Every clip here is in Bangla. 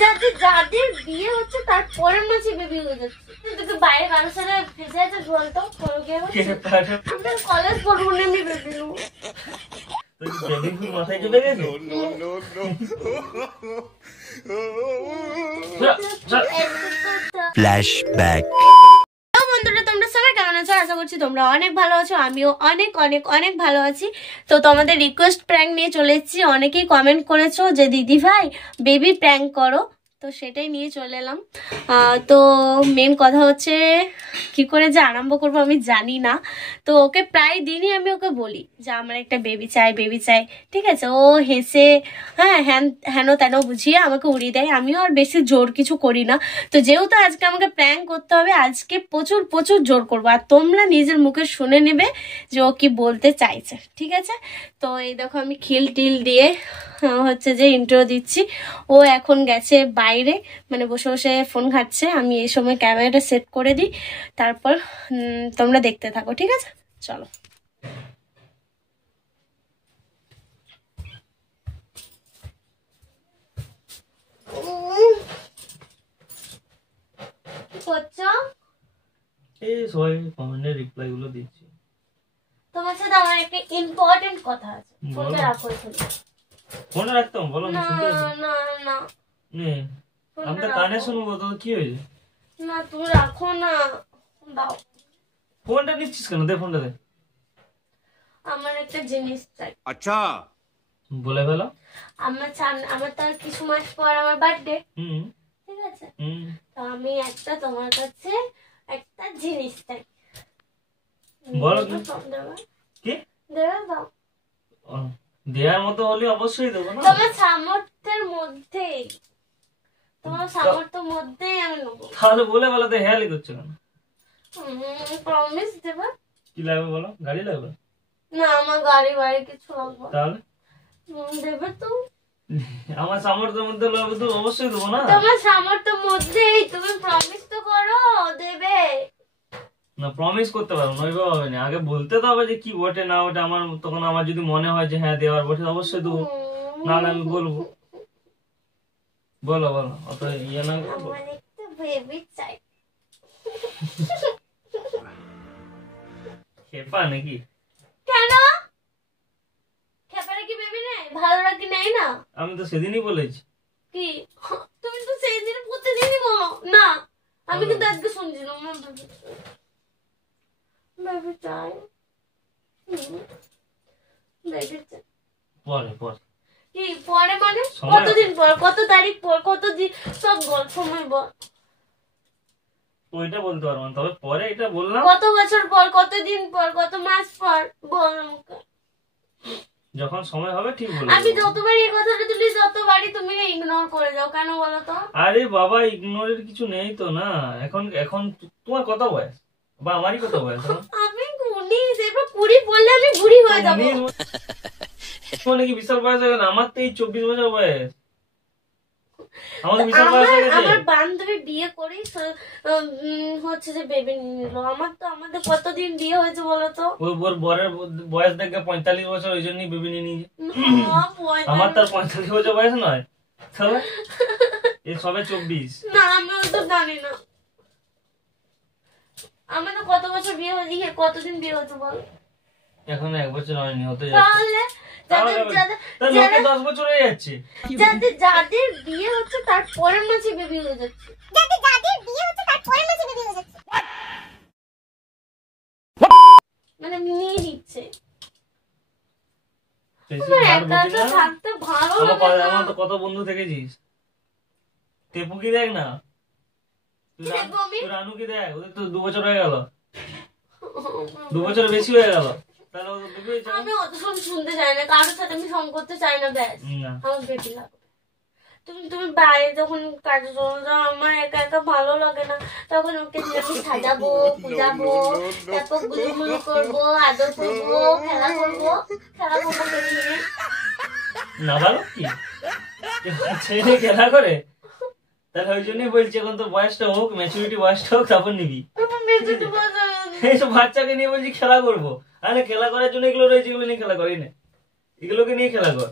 যাদের যাদের বিয়ে হচ্ছে তার পরের মাসে বেবি হয়ে যাচ্ছে। তোকে বাইরে মানুষেরা ভেসে আছে বলতো করো কে আমরা কলেজ পড়বো না আমি বেবি নেবো। মাথায় চলে গেছে। ফ্ল্যাশব্যাক। বন্ধুরা তোমরা সবাই কেমন আছো? আশা করছি তোমরা অনেক ভালো আছো, আমিও অনেক অনেক অনেক ভালো আছি। তো তোমাদের রিকোয়েস্ট প্র্যাঙ্ক নিয়ে চলে এসেছি। অনেকেই কমেন্ট করেছো যে দিদি ভাই বেবি প্র্যাঙ্ক করো, তো সেটাই নিয়ে চলে এলাম। তো মেন কথা হচ্ছে কি করে যে আরম্ভ করবো আমি জানি না। তো ওকে প্রায় দিনই আমি ওকে বলি যে আমার একটা বেবি চাই বেবি চাই, ঠিক আছে। ও হেসে হেন তেন বুঝিয়ে আমাকে উড়িয়ে দেয়। আমিও আর বেশি জোর কিছু করি না। তো যেহেতু আজকে আমাকে প্র্যাঙ্ক করতে হবে, আজকে প্রচুর প্রচুর জোর করবো, আর তোমরা নিজের মুখে শুনে নেবে যে ও কি বলতে চাইছে, ঠিক আছে। তো এই দেখো আমি খিল টিল দিয়ে হচ্ছে যে ইন্ট্রো দিচ্ছি। ও এখন গেছে বাইরে, মানে বসে বসে ফোন ঘাটছে। আমি এই সময় ক্যামেরাটা সেট করে দিই, তারপর তোমরা দেখতে থাকো, ঠিক আছে। চলো। কি করছো? এই সবাই কমেন্টের রিপ্লাই গুলো দিচ্ছি। তোমার সাথে আমার একটা ইম্পর্টেন্ট কথা আছে, ফোনটা রাখো এখানে। ফোনে রাখতাম, বলো না। শুনতে না না নে, আমি তো কানে শুনবো। তো কি হয়েছে? না তুমি রাখো না, দাও। ফোনটা নিচ্ছিস কেন? দে ফোনটা দে। আমার একটা জিনিস চাই। আচ্ছা, বলে ফেলো। আমার তার কিছু মাস পর আমার বার্থডে, হুম ঠিক আছে। হুম তো আমি একটা তোমার কাছে একটা জিনিস চাই। বলো কি? কি দেবে দাও। দেওয়ার মতো হলে অবশ্যই দেবো না। তোমার সামর্থ্যের মধ্যেই, তোমার সামর্থ্যের মধ্যেই আমি নেবো। তাহলে বলে বলো তো হেয়ালি করছো কেন? প্রমিস দেবে? কি লাগবে বলো? গাড়ি লাগবে? না আমার গাড়ি বাড়ি কিছু লাগবে না। তাহলে দেবে তো? আমার সামর্থ্যের মধ্যে লাগবে তো অবশ্যই দেবো না। তোমার সামর্থ্যের মধ্যেই, তুমি প্রমিস তো করো দেবে। না, প্রমিস করতে পারবো না, ওইভাবে হবে না। আগে বলতে তো হবে যে কি বটে না ওটা। আমার তখন আমার যদি মনে হয় যে হ্যাঁ দেওয়ার বটে, অবশ্যই দেবো। নাহলে আমি বলবো। বলো বলো, অত ইয়ে না করবো। আমার একটা বেবি চাই। খেপা নাকি? কেন খেপারে কি বেবি নেই? ভালো রাখি নেই না? আমি তো সেদিনই বলেছি। কি তুমি তো সেই দিন প্রতিদিনই বলো না। আমি কিন্তু আজকে শুনছিলাম বেবি চাই, বেবি চাই। পরে পরে কি পরে মানে? সময়- কতদিন পর, কত তারিখ পর, কত দিন, সব বল, সময় বল। ওইটা বলতে পারবো না, তবে পরে এটা বললাম। কত বছর পর, কত দিন পর, কত মাস পর বল আমাকে। যখন সময় হবে ঠিক বলে আমি দেবো। যতবারই এই কথাটা তুলি ততবারই তুমি ইগনোর করে যাও, কেন বলো তো? আরে বাবা, ইগনোরের কিছু নেই তো না। এখন এখন তোমার কত বয়স বা আমারই কত বয়স এখন? আমি 19, এবার 20 বললে আমি বুড়ি হয়ে যাবো। মানে কি বিশাল বয়স হয়ে গেল? আমার তো এই 24 বছর বয়স। আমার বিশাল বয়স হয়ে গেছে। আমার বান্ধবী বিয়ে করেই হচ্ছে যে বেবি নিল। আমাদের কতদিন বিয়ে হয়েছে বলো তো? ওর বরের বয়স দেখে 45 বছর, ওই জন্যই বেবি নিয়ে নিয়েছে। আমার তার 45 বছর বয়স নয়, তবে এই সবে 24। না আমি তো জানি না আমাদের কত বছর বিয়ে হয়েছে, কতদিন বিয়ে হয়েছে বল? এখন 1 বছর হয়নি, হতে যাচ্ছে। তাহলে লোকে 10 বছর হয়ে যাচ্ছে। যাদের বিয়ে হচ্ছে তার পরের মাসে বেবি হয়ে যাচ্ছে। মানে নিয়ে নিচ্ছে। বেশি আমার ভার একা বুঝি একা না। থাকতে ভালো লাগে না। আমার তো কত বন্ধু থেকেছিস। টেপুকি দেখ না, কি দেখবো আমি? রানু কি দেখ, ওদের তো 2 বছর হয়ে গেল। 2 বছরের বেশি হয়ে গেল। তাহলে ওদের বেবি হয়েছে। আমি অত শুনতে চাই না, কারোর সাথে আমি সঙ্গ করতে চাই না, ব্যাস না। আমার বেবি লাগবে। তুমি বাইরে যখন কাজে চলে যাও, আমার একা একা ভালো লাগে না। তখন ওকে নিয়ে আমি সাজাবো, পুজাবো, তারপর গুলুমুলু করবো, আদর করবো, খেলা করবো ওকে নিয়ে। না ভালো কি ছেলে খেলা করে? তাহলে ওই জন্যই বলছি এখন তো বয়সটা হোক, ম্যাচুরিটি বয়সটা হোক, তারপর নিবি। আমার মেয়েটা বাজে। এইসব বাচ্চাকে নিয়ে বলছি খেলা করবো। আরে খেলা করার জন্য এগুলো রয়েছে, এগুলো নিয়ে খেলা করি না। এগুলোকে নিয়ে খেলা কর।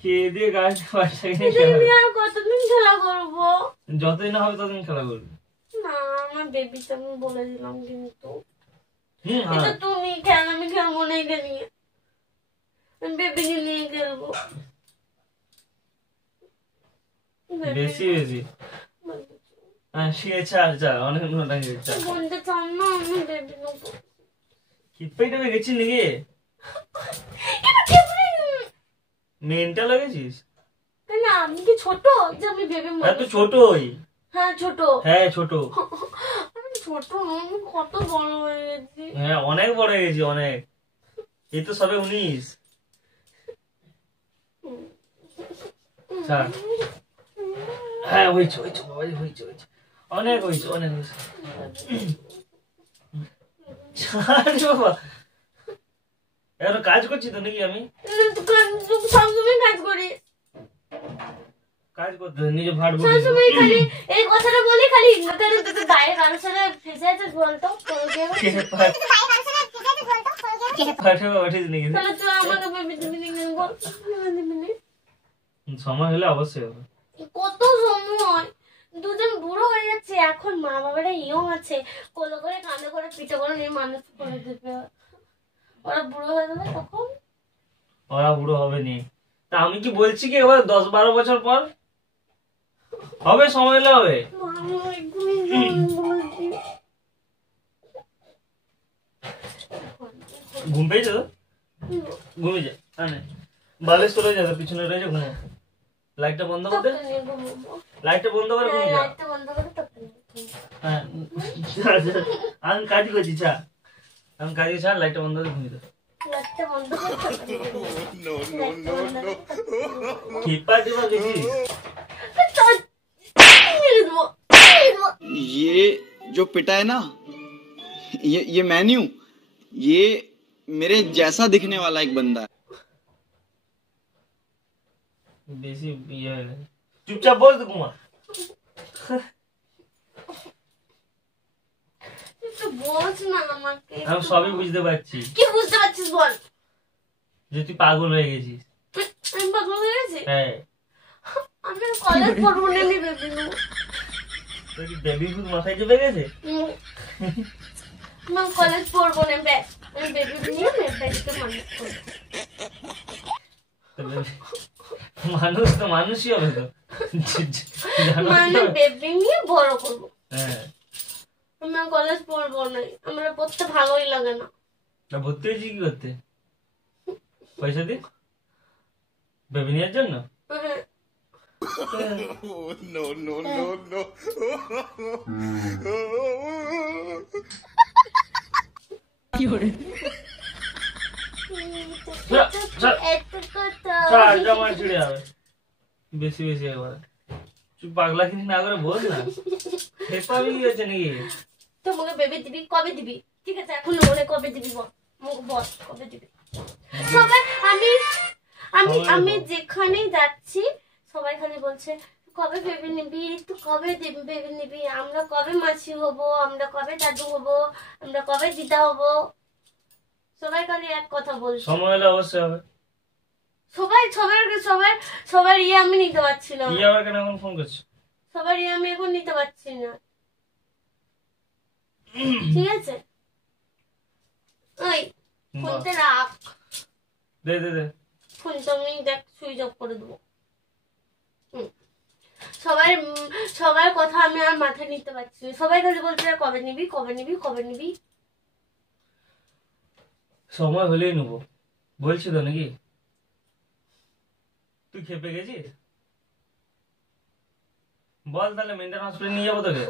কি খেয়ে দিয়ে গাছ বাচ্চাকে নিয়ে এটা খেলা নিয়ে আর কতদিন খেলা করবো? যতদিন না হবে ততদিন খেলা করবি। না আমার বেবিটা আমি বলে দিলাম কিন্তু হ্যাঁ এটা তুমি খেল, আমি খেলবো না এটা নিয়ে, আমি বেবিকে নিয়ে খেলবো। বেশি বেশি হ্যাঁ ঠিক আছে, ছাড় ছাড়, অনেক লাগে ছাড়। বলতে চান না আমি বেবি নেবো। কিপ্পাইটা গেছিস নাকি? মেন্টাল লাগেছিস? কেন আমি কি ছোট যে আমি বেবি? হ্যাঁ তো ছোটই। হ্যাঁ ছোট। হ্যাঁ ছোট। আমি ছোট নই, আমি কত বড় হয়ে গেছি। হ্যাঁ অনেক বড় হয়ে গেছি, অনেক। এই তো সবে 19। ছাড়। হ্যাঁ হয়েছে হয়েছে বাবাই, হয়েছে হয়েছে, অনেক হয়েছে, অনেক হয়েছে। ছাড় বাবা, এখন কাজ করছি তো নাকি আমি? সবসময় কাজ করি, কাজ করতে নিজে ভাট বলি। সবসময় খালি এই কথাটা বলি, খালি গায়ে কারোর সাথে ফেসে আছে বলতো। তাহলে তো আমাকে বেবি দিবি বল, সময় হলে অবশ্যই হবে। কত সময়, দুজন বুড়ো হয়ে যাচ্ছে এখন, মা বাবারা ইয়ং আছে, কোলে করে কাঁধে করে পিঠে করে নিয়ে মানুষ করে দেবে। ওরা বুড়ো হয়ে যাবে তখন। ওরা বুড়ো হবে নি, তা আমি কি বলছি কি এবার 10-12 বছর পর হবে, সময় হলে হবে। ঘুম পেয়েছে তো? ঘুমিয়ে যা, বালিশ চলে যাবে, পিছনে রয়েছে, ঘুমো। লাইটটা বন্ধ করতে, লাইটটা বন্ধ করে ঘুমিয়ে যা। হ্যাঁ আমি কাজ করছি, ছা আমি কাজ করছি, লাইটটা বন্ধ করে ঘুমিয়ে যা। টিপা টিপা গেছিস? ये जो पिटा है ना, ये मैं नहीं हूं, ये मेरे जैसा दिखने वाला एक बंदा है। বেশি ইয়ে হয়ে গেছে, চুপচাপ বস, ঘুমা। বলছ না আমাকে, আমি সবই বুঝতে পারছি কি বুঝতে পারছিস বল? যে তুই পাগল হয়ে গেছিস। আমি পাগল হয়ে গেছি? হ্যাঁ আমি কলেজ পড়বো না, আমি বেবি নেবো। তোর কি বেবি ভূত মাথায় চেপে গেছে? আমি কলেজ পড়বো না, আমি বেবি নিয়ে বেবিকে মানুষ করবো। মানুষ তো মানুষই হবে তো, মানে বেবি নিয়ে বড় করবো। হ্যাঁ আমি কলেজ পড়বো না, আমরা পড়তে ভালোই লাগে না। তা ভর্তি হয়েছি কি করতে? পয়সা দি বেবি নেওয়ার জন্য? হ্যাঁ। No, no, no, no. জমা ছিড়ে যাবে বেশি বেশি একবারে। তুই পাগলা কিনি না করে বল না, হেপাবি কি হয়েছে নাকি? তোমাকে বেবি দিবি, কবে দিবি? ঠিক আছে এখন বলে কবে দিবি বল, বল কবে দিবি? সবাই আমি আমি আমি যেখানেই যাচ্ছি সবাই খালি বলছে কবে বেবি নিবি, তুই কবে বেবি নিবি, আমরা কবে মাসি হব, আমরা কবে দাদু হব, আমরা কবে দিদা হব, সবাই খালি এক কথা বলছে। সময় হলে অবশ্যই হবে। সবাই সবার সবার সবার ইয়ে আমি নিতে পারছি না, তুই আবার কেন এখন ফোন করছিস? সবার ইয়ে আমি এখন নিতে পারছি না, ঠিক আছে? ওই ফোনটা রাখ, দে দে দে, ফোনটা আমি দেখ সুইচ অফ করে দেবো। সবাই সবার কথা আমি আর মাথায় নিতে পারছি না, সবাই খালি বলছে কবে নিবি কবে নিবি কবে নিবি। সময় হলেই নেবো বলছি তো নাকি? তুই খেপে গেছিস? বল তাহলে মেন্টাল হসপিটাল নিয়ে যাবো তোকে।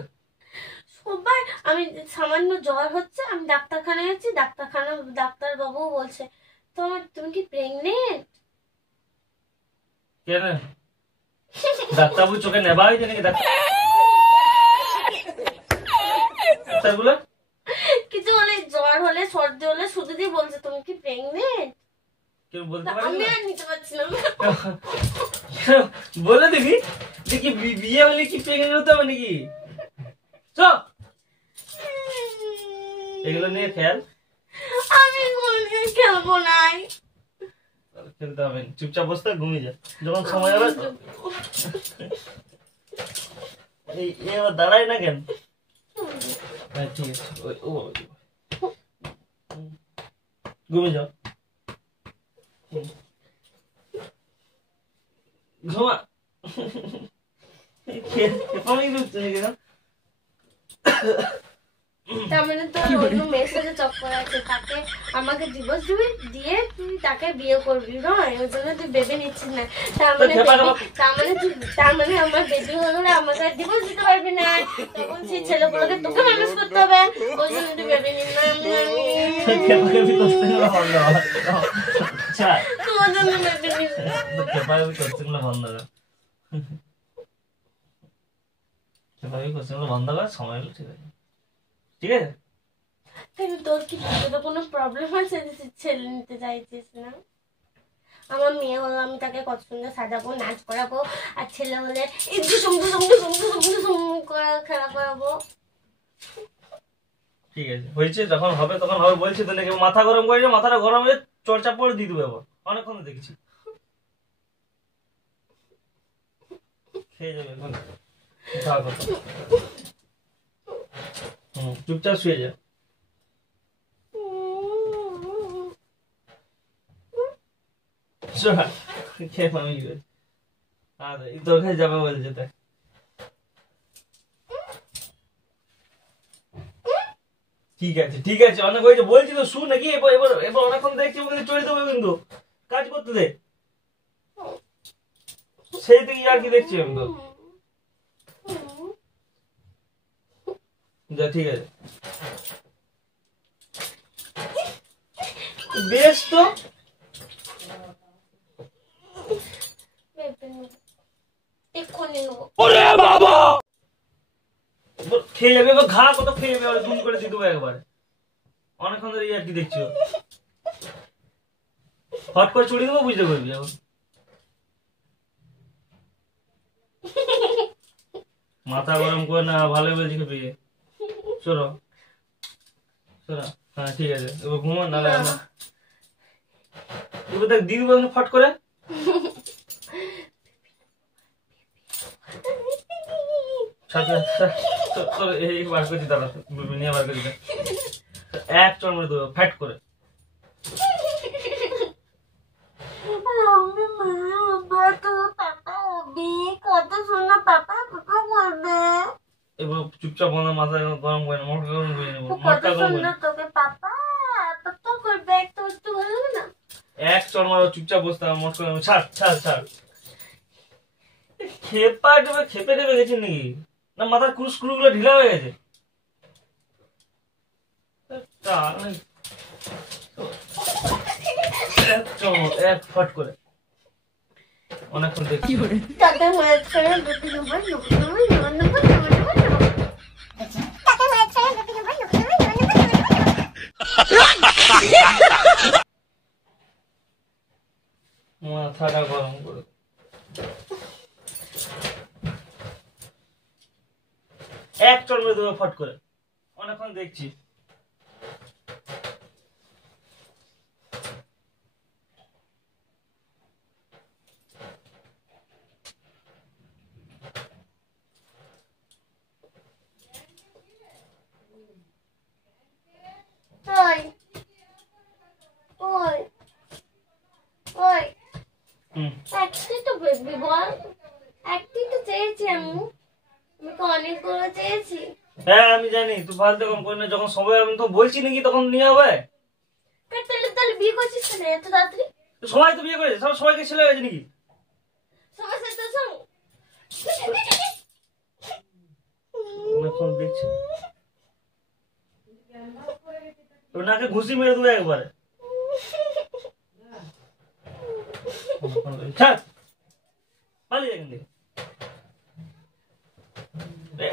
সবাই আমি সামান্য জ্বর হচ্ছে, আমি ডাক্তারখানায় যাচ্ছি, ডাক্তার বাবু বলছে তুমি কি প্রেগনেন্ট? কেন ডাক্তারবাবু চোখে নেবা হয়েছে নাকি? ডাক্তারগুলো কিছু হলে জ্বর হলে সর্দি হলে শুধু দিয়ে বলছে তুমি কি প্রেগনেন্ট, কেউ বলতে পারে আমি না? আর নিতে পারছি না। বলে দিবি দেখি বিয়ে হলে কি প্রেগনেন্ট হতে হবে নাকি? চ এগুলো নিয়ে খেয়াল, আমি কোনদিন খেলবো নাই। খেলতে হবে না। চুপচাপ বসতে ঘুমিয়ে যা, যখন সময় হবে। এই এবার দাঁড়ায় না কেন? হ্যাঁ ঠিক আছে, ঘুমিয়ে যাও, ঘুমা। তার মানে তোর অন্য মেয়ের সাথে চক্কর আছে, তাকে আমাকে ডিভোর্স দিবি, দিয়ে তুই তাকে বিয়ে করবি না, ওই জন্য তুই বেবি নিচ্ছিস না। তার মানে আমার বেবি হয়ে গেলে আমাকে ডিভোর্স দিতে পারবি না, তখন সেই ছেলেগুলোকে তোকে মানুষ করতে হবে, ওই জন্য তুই বেবি নিস না। তোমার জন্য বেবি নিস না। বন্ধ কর, সময় হলো, ঠিক আছে ঠিক আছে। কিন্তু তোর কি তোর কোনো প্রবলেম আছে যে তুই ছেলে নিতে চাইছিস না? আমার মেয়ে হলো, আমি তাকে কত সুন্দর সাজাবো, নাচ করাবো, আর ছেলে হলে একটু সমুদ্র খেলা করাবো। ঠিক আছে, হয়েছে, যখন হবে তখন হবে বলছি তো নাকি। মাথা গরম করে, মাথাটা গরম হয়ে চর্চা পরে দিয়ে দেবো। আবার অনেকক্ষণ দেখেছি, খেয়ে যাবে এখন। চুপচাপ শুয়ে যা। খেয়ে আমি তোর কাছে যাবে বলছে, তাই ঠিক আছে ঠিক আছে, অনেক হয়েছে বলছি তো, শু নাকি। এবার এবার এবার অনেকক্ষণ দেখছি, ওখানে চলে দেবো, কিন্তু কাজ করতে দে। সেই থেকে আর কি দেখছি আমি তো। যা, ঠিক আছে, বেশ তো। খেয়ে যাবে এবার, ঘা কত খেয়ে যাবে, আবার গুম করে দিয়ে দেবো একবারে। অনেকক্ষণ ধরে আর কি দেখছো, হট করে ছড়িয়ে দেবো, বুঝতে পারবি এখন। মাথা গরম করে না, ভালো বলছি খেপে সরো সরা। হ্যাঁ ঠিক আছে, এবার ঘুমো, নাহলে এবার দেখ দিয়ে দেবো ফট করে। বার করছি, দাঁড়া নিয়ে বার করছি, এক চড় মেরে দেবো ফ্যাট করে। কত সুন্দর পাপা পাপা করবে, এবার চুপচাপ বন্ধ, মাথা গরম করে না, মোটকা গরম করে নেবো, কত মোটকা গরম করে। সুন্দর তোকে পাপা পাপা করবে, একটা একটু ভালো হবে না? এক চড় মারো, চুপচাপ বসতে হবে, মোটকা গরম। ছাড় ছাড় ছাড়, খেপা দেবে, খেপে দেবে গেছেন নাকি? না মাথার স্ক্রু গুলো ঢিলা হয়ে গেছে। এক ফট করে অনেকক্ষণ দেখি। তাতে মায়ের ছেড়ে দুটি নম্বর মাথাটা গরম করে এক চড় মেরে দেবো ফট করে, অনেকক্ষণ দেখছি। একটাই তো বেবি বল, একটাই তো চেয়েছি আমি তো অনেকগুলো চেয়েছি। হ্যাঁ আমি জানি, তুই ফালতু কম করি না, যখন সময় আমি তো বলছি নাকি তখন নিয়ে হবে। তাহলে তাহলে বিয়ে করছিস না এত তাড়াতাড়ি? সবাই তো বিয়ে করেছে, সবাইকে ছেলে হয়েছে নাকি? সবার সাথে সব অনেকক্ষণ দেখছি, নাকে ঘুষি মেরে দেবো একবারে।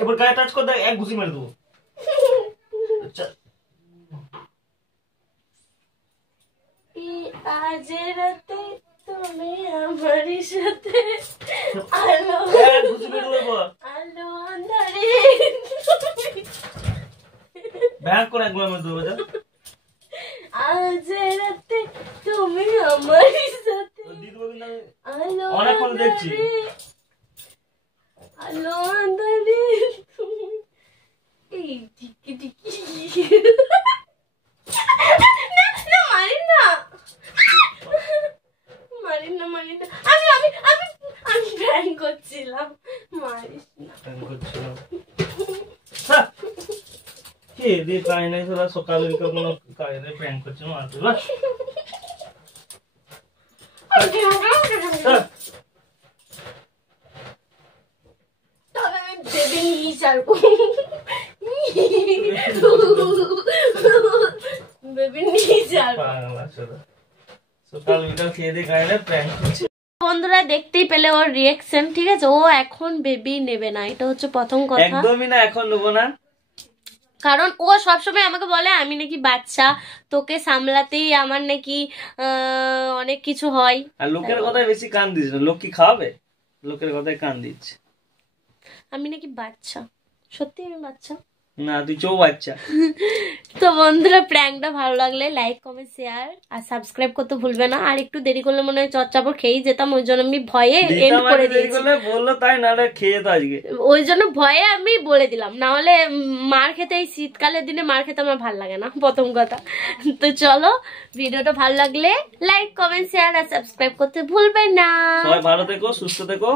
এবার গায়ে টাচ করে দেখ, এক ঘুষি মেরে দেবো। আজ রাতে তুমি আমার সাথে আলো আলো আন্ধারে ব্যাগ করে একবার মেরে দেবো। আজ রাতে তুমি আমার সাথে করছিলাম। হ্যাঁ, খেয়ে দিয়ে কাজ নাই, তোরা সকাল বিকাল কোনো কাজ নেই, প্র্যাঙ্ক করছে না তুই। তবে আমি বেবি নিয়ে ছাড়বো, বেবি নিয়ে ছাড়বো। সকাল বিকাল খেয়ে দিয়ে কাজ নেই, প্র্যাঙ্ক করছে। বন্ধুরা দেখতেই পেলে ওর রিয়াকশন, ঠিক আছে? ও এখন বেবি নেবে না, এটা হচ্ছে প্রথম কথা। একদমই না, এখন নেবো না। কারণ ও সবসময় আমাকে বলে আমি নাকি বাচ্চা, তোকে সামলাতেই আমার নাকি অনেক কিছু হয়। আর লোকের কথায় বেশি কান দিস না, লোক কি খাওয়াবে? লোকের কথায় কান দিচ্ছে। আমি নাকি বাচ্চা, সত্যি আমি বাচ্চা না, তুই চৌবাচ্চা। তো বন্ধুরা প্র্যাঙ্কটা ভালো লাগলে লাইক কমেন্ট শেয়ার আর সাবস্ক্রাইব করতে ভুলবে না। আর একটু দেরি করলে মনে হয় চচ্চাপড় খেয়েই যেতাম, ওই জন্য আমি ভয়ে এন্ড করে দিয়েছি। বললো তাই, না খেয়ে তো আজকে, ওই জন্য ভয়ে আমি বলে দিলাম, না হলে মার খেতে, এই শীতকালের দিনে মার খেতে আমার ভালো লাগে না, প্রথম কথা। তো চলো, ভিডিওটা ভালো লাগলে লাইক কমেন্ট শেয়ার আর সাবস্ক্রাইব করতে ভুলবে না। সবাই ভালো থেকো, সুস্থ থেকো।